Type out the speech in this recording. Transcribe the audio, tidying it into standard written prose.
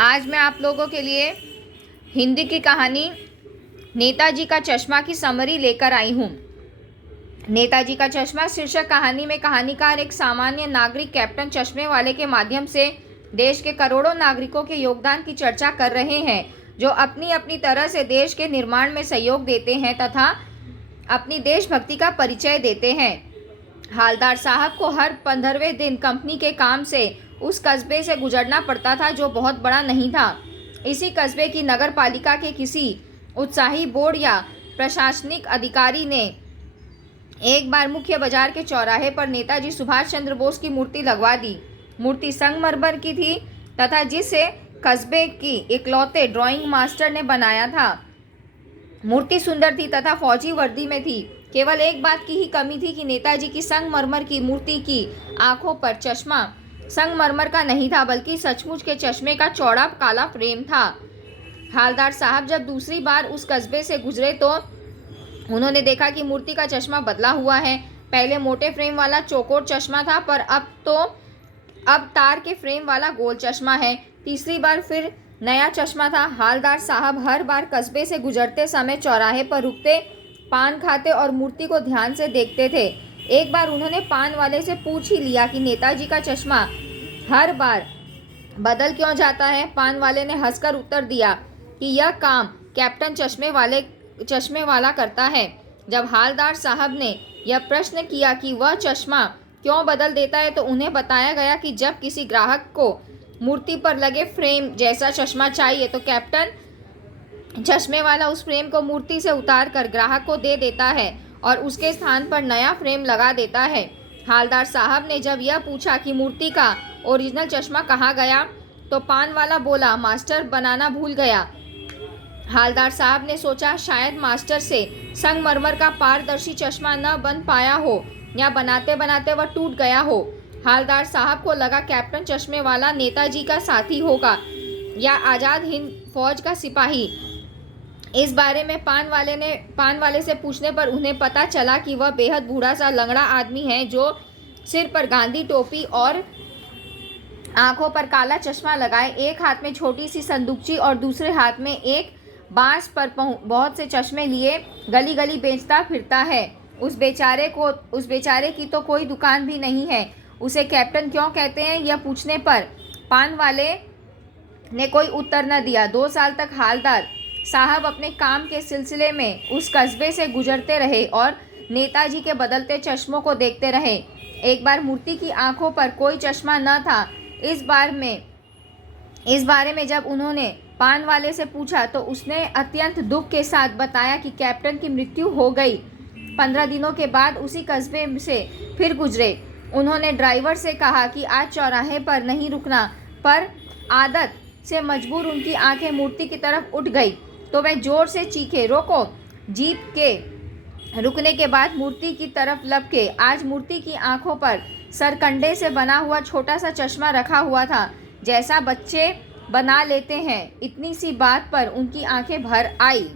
आज मैं आप लोगों के लिए हिंदी की कहानी नेताजी का चश्मा की समरी लेकर आई हूँ। नेताजी का चश्मा शीर्षक कहानी में कहानीकार एक सामान्य नागरिक कैप्टन चश्मे वाले के माध्यम से देश के करोड़ों नागरिकों के योगदान की चर्चा कर रहे हैं, जो अपनी अपनी तरह से देश के निर्माण में सहयोग देते हैं तथा अपनी देशभक्ति का परिचय देते हैं। हालदार साहब को हर 15वें दिन कंपनी के काम से उस कस्बे से गुजरना पड़ता था, जो बहुत बड़ा नहीं था। इसी कस्बे की नगर पालिका के किसी उत्साही बोर्ड या प्रशासनिक अधिकारी ने एक बार मुख्य बाजार के चौराहे पर नेताजी सुभाष चंद्र बोस की मूर्ति लगवा दी। मूर्ति संगमरमर की थी तथा जिसे कस्बे की इकलौते ड्राइंग मास्टर ने बनाया था। मूर्ति सुंदर थी तथा फौजी वर्दी में थी। केवल एक बात की ही कमी थी कि नेताजी की संगमरमर की मूर्ति की आंखों पर चश्मा संगमरमर का नहीं था, बल्कि सचमुच के चश्मे का चौड़ा काला फ्रेम था। हालदार साहब जब दूसरी बार उस कस्बे से गुजरे तो उन्होंने देखा कि मूर्ति का चश्मा बदला हुआ है। पहले मोटे फ्रेम वाला चौकोर चश्मा था, पर अब तार के फ्रेम वाला गोल चश्मा है। तीसरी बार फिर नया चश्मा था। हालदार साहब हर बार कस्बे से गुजरते समय चौराहे पर रुकते, पान खाते और मूर्ति को ध्यान से देखते थे। एक बार उन्होंने पान वाले से पूछ ही लिया कि नेताजी का चश्मा हर बार बदल क्यों जाता है। पान वाले ने हंसकर उत्तर दिया कि यह काम कैप्टन चश्मे वाला करता है। जब हालदार साहब ने यह प्रश्न किया कि वह चश्मा क्यों बदल देता है, तो उन्हें बताया गया कि जब किसी ग्राहक को मूर्ति पर लगे फ्रेम जैसा चश्मा चाहिए तो कैप्टन चश्मे वाला उस फ्रेम को मूर्ति से उतार कर ग्राहक को दे देता है और उसके स्थान पर नया फ्रेम लगा देता है। हालदार साहब ने जब यह पूछा कि मूर्ति का ओरिजिनल चश्मा कहाँ गया, तो पान वाला बोला, मास्टर बनाना भूल गया। हालदार साहब ने सोचा शायद मास्टर से संगमरमर का पारदर्शी चश्मा न बन पाया हो या बनाते बनाते वह टूट गया हो। हालदार साहब को लगा कैप्टन चश्मे वाला नेताजी का साथी होगा या आज़ाद हिंद फौज का सिपाही। इस बारे में पान वाले से पूछने पर उन्हें पता चला कि वह बेहद बूढ़ा सा लंगड़ा आदमी है, जो सिर पर गांधी टोपी और आंखों पर काला चश्मा लगाए, एक हाथ में छोटी सी संदूकची और दूसरे हाथ में एक बांस पर बहुत से चश्मे लिए गली गली बेचता फिरता है। उस बेचारे की तो कोई दुकान भी नहीं है। उसे कैप्टन क्यों कहते हैं, यह पूछने पर पान वाले ने कोई उत्तर न दिया। 2 साल तक हालदार साहब अपने काम के सिलसिले में उस कस्बे से गुजरते रहे और नेताजी के बदलते चश्मों को देखते रहे। एक बार मूर्ति की आंखों पर कोई चश्मा न था। इस बारे में जब उन्होंने पान वाले से पूछा तो उसने अत्यंत दुख के साथ बताया कि कैप्टन की मृत्यु हो गई। 15 दिनों के बाद उसी कस्बे से फिर गुजरे। उन्होंने ड्राइवर से कहा कि आज चौराहे पर नहीं रुकना, पर आदत से मजबूर उनकी आंखें मूर्ति की तरफ उठ गई तो वह जोर से चीखे, रोको। जीप के रुकने के बाद मूर्ति की तरफ लपके। आज मूर्ति की आंखों पर सरकंडे से बना हुआ छोटा सा चश्मा रखा हुआ था, जैसा बच्चे बना लेते हैं। इतनी सी बात पर उनकी आंखें भर आई।